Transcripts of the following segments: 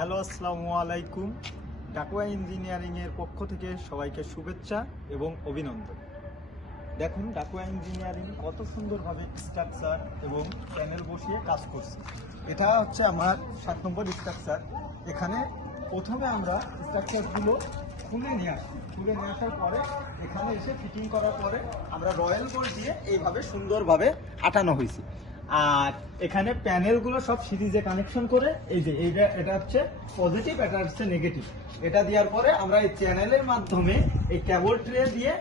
Hello, আসসালামু আলাইকুম। ডাকুয়া ইঞ্জিনিয়ারিংয়ের পক্ষ থেকে সবাইকে শুভেচ্ছা এবং অভিনন্দন। দেখুন, ডাকুয়া ইঞ্জিনিয়ারিং কত সুন্দরভাবে স্ট্রাকচার এবং প্যানেল বসিয়ে কাজ করছে। এটা হচ্ছে আমার 7 নম্বর স্ট্রাকচার। এখানে প্রথমে আমরা স্ট্রাকচারগুলো খুলে নিয়ে আসি। খুলে নিয়ে আসার পরে এখানে এসে ফিটিং করার পরে আমরা রয়্যাল বোল্ট দিয়ে এইভাবে সুন্দরভাবে আটানো হয়েছে। আর এখানে প্যানেলগুলো সব সিরিজে কানেকশন করে এই যে এটা হচ্ছে পজিটিভ, এটা হচ্ছে নেগেটিভ। এটা দেওয়ার পরে আমরা এই চ্যানেলের মাধ্যমে এই কেবল ট্রে দিয়ে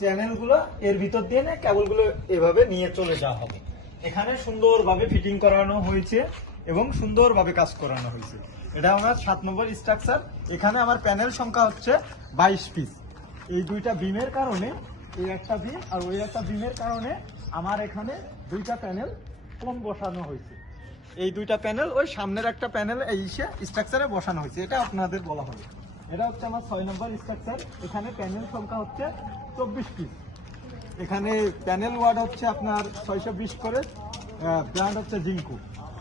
চ্যানেলগুলো এর ভিতর দিয়ে কেবলগুলো এভাবে নিয়ে চলে যাওয়া হবে। এখানে সুন্দরভাবে ফিটিং করানো হয়েছে এবং সুন্দরভাবে কাজ করানো হয়েছে। এটা আমার 7 নম্বর স্ট্রাকচার। এখানে আমার প্যানেল সংখ্যা হচ্ছে 22 পিস। এই দুইটা বিমের কারণে, এই একটা বিম আর ওই একটা বিমের কারণে আমার এখানে দুইটা প্যানেল কম বসানো হয়েছে। এই দুইটা প্যানেল ওই সামনের একটা প্যানেল এই স্ট্রাকচারে বসানো হয়েছে, এটা আপনাদের বলা হবে। এটা হচ্ছে আমার 6 নম্বর স্ট্রাকচার। এখানে প্যানেল সংখ্যা হচ্ছে 24 পিস। এখানে প্যানেল ওয়ার্ড হচ্ছে আপনার 620 করে, ব্র্যান্ড হচ্ছে জিঙ্কু।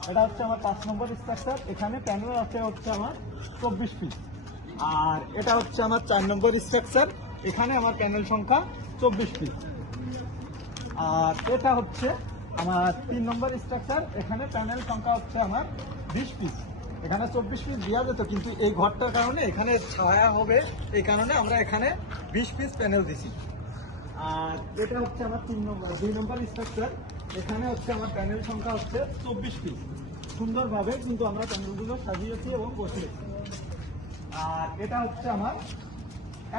এটা হচ্ছে আমার 5 নম্বর স্ট্রাকচার। এখানে প্যানেল আছে হচ্ছে আমার 24 পিস। আর এটা হচ্ছে আমার 4 নম্বর স্ট্রাকচার। এখানে আমার প্যানেল সংখ্যা 24 পিস। আর এটা হচ্ছে আমার 3 নম্বর স্ট্রাকচার। এখানে প্যানেল সংখ্যা হচ্ছে আমার 20 পিস। এখানে 24 পিস দেওয়া যেত, কিন্তু এই ঘরটার কারণে এখানে ছায়া হবে, এই কারণে আমরা এখানে 20 পিস প্যানেল দিছি। আর এটা হচ্ছে আমার 2 নম্বর স্ট্রাকচার। এখানে হচ্ছে আমার প্যানেল সংখ্যা হচ্ছে 24 পিস। সুন্দরভাবে কিন্তু আমরা প্যানেলগুলো সাজিয়েছি এবং বসিয়েছি। আর এটা হচ্ছে আমার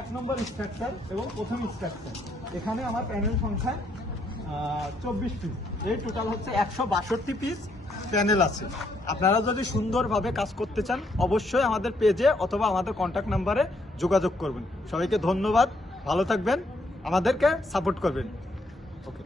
1 নম্বর স্ট্রাকচার এবং প্রথম স্ট্রাকচার। এখানে আমার প্যানেল সংখ্যা 24 পিস। এই টোটাল হচ্ছে 162 পিস প্যানেল আছে। আপনারা যদি সুন্দরভাবে কাজ করতে চান অবশ্যই আমাদের পেজে অথবা আমাদের কন্ট্যাক্ট নাম্বারে যোগাযোগ করবেন। সবাইকে ধন্যবাদ, ভালো থাকবেন, আমাদেরকে সাপোর্ট করবেন। ওকে।